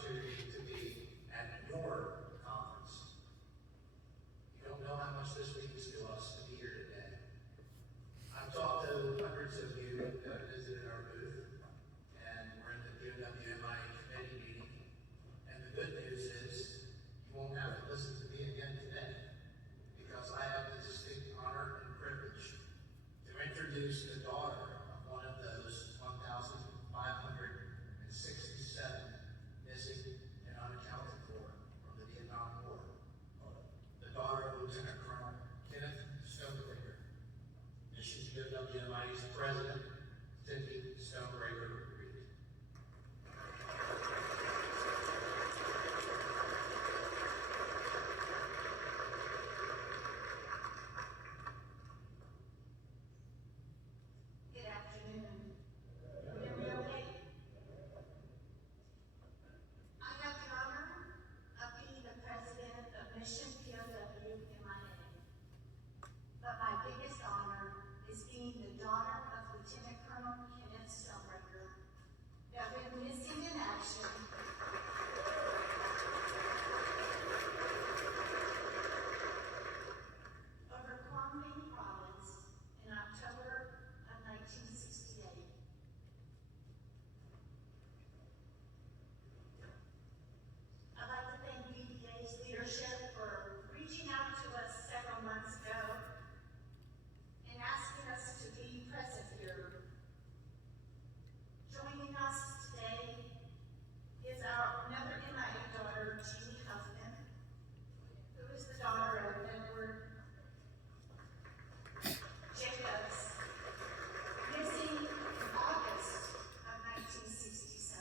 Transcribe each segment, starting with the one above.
opportunity to be at your conference. You don't know how much this means to us to be here today. I've talked to hundreds of you that visited our booth, and we're in the POW-MIA committee meeting. And the good news is you won't have to listen to me again today, because I have the distinct honor and privilege to introduce the daughter of one of those 1,567 missing and unaccounted for from the Vietnam War. The daughter of Lieutenant Colonel Kenneth Stonebraker. And she's POW-MIA's president, Stonebraker Reed. Good afternoon. Can you hear me okay? I have the honor of being the president of Mission POW-MIA. But my biggest honor is being the daughter of Lieutenant Colonel Kenneth Stonebraker, that went missing in action over Quang Minh Province in October of 1968. I'd like to thank VVA's leadership for reaching out to us several months ago and asking us to be present here. Joining us today is another MIA daughter, Jeannie Huffman, who is the daughter of Edward Jacobs, missing in August of 1967.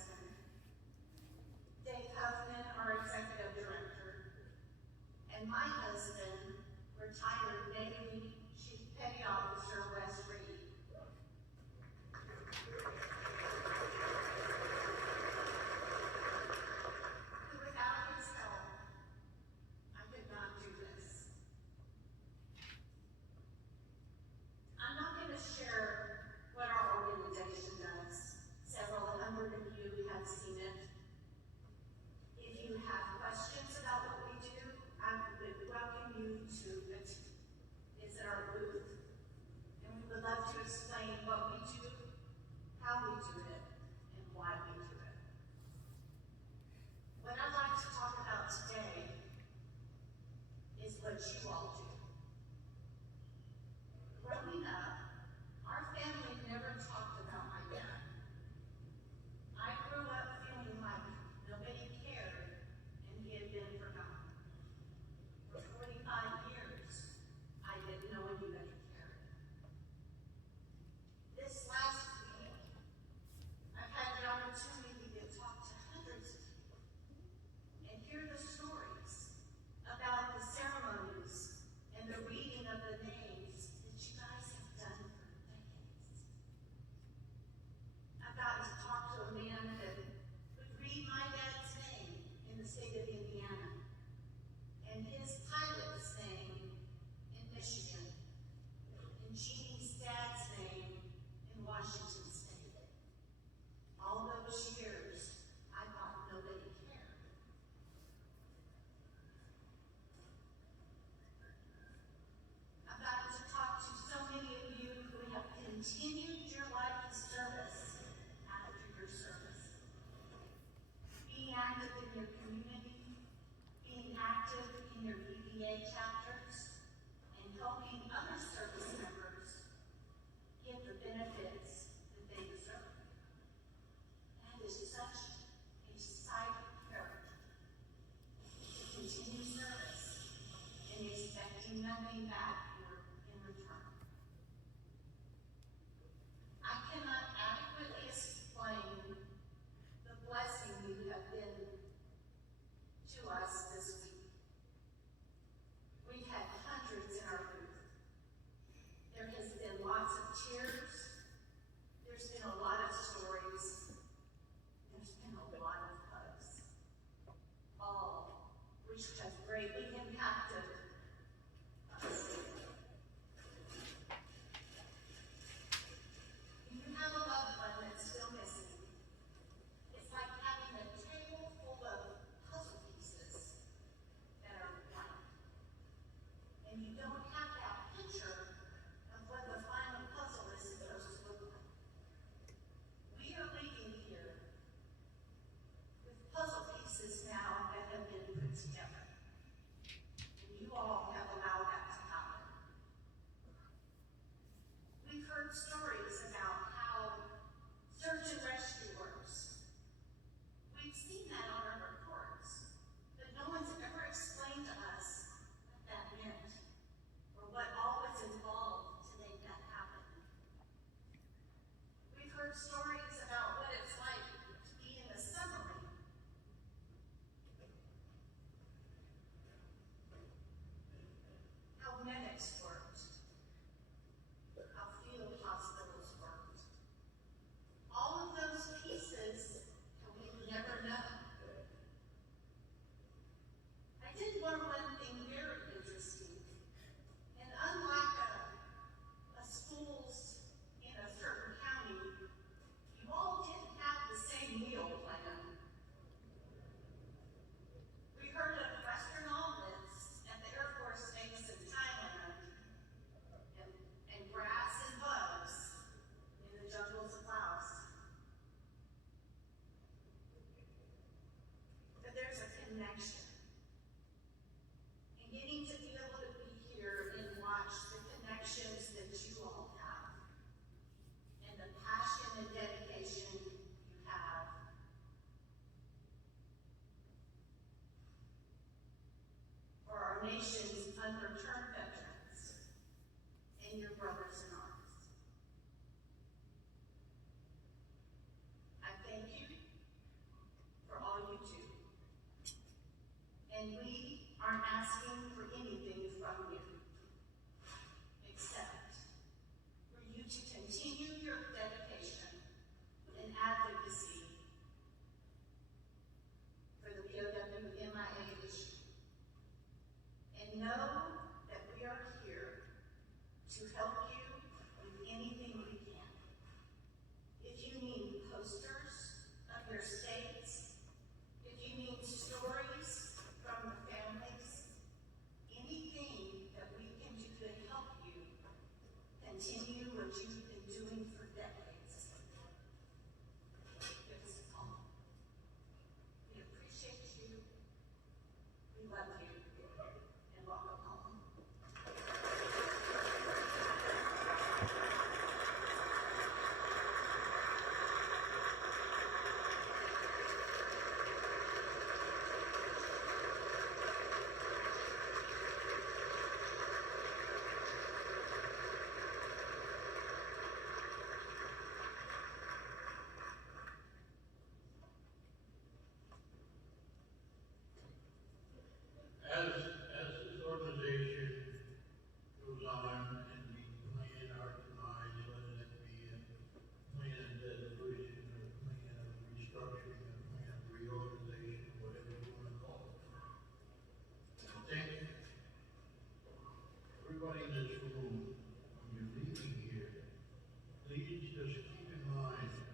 Dave Huffman, our executive director, and my husband, retired Navy Chief Petty Officer Wes Reed. Without his help, I could not do this. I'm not going to share what our organization does. Several hundred of you have seen it. If you have questions about what we do, I would welcome you to visit our booth. And we would love to explain what we do, how we do it, and why we do it. What I'd like to talk about today is what you all do. Growing up, our family never talked about my dad. I grew up feeling like nobody cared and he had been forgotten. For 45 years, I didn't know anybody cared. This last week, I've had the opportunity to talk to hundreds of people and hear the stories about the ceremonies and the reading of the names that you guys have done for decades. I've gotten to talk to a man that would read my dad's name in the state of Indiana and his pilot's name in Michigan and Jeannie's dad's name in Washington State. All those years, I thought nobody cared. I've gotten to talk to so many of you who have continued your life of service after your service. Being active in your community, being active in your VVA chapters, and helping other service members get the benefits that they deserve. That is such a sight of character to continue service and expecting nothing back in return. I cannot adequately explain the blessing you have been to us this week. We've had hundreds in our booth. There has been lots of tears. There's been a lot of stories. There's been a lot of hugs. All which have greatly impacted us. asking for anything from you, except for you to continue your dedication and advocacy for the POW-MIA issue. And know that we are here to help you with anything we can. If you need posters of your states, if you need stories from the families, anything that we can do to help you continue what you've been doing for decades, give us a call. We appreciate you. We love you. And welcome home. As this organization goes on and we plan our demise, whether that be a plan of dissolution or a plan of restructuring, a plan of reorganization, whatever you want to call it. I think everybody in this room, when you're leaving here, please just keep in mind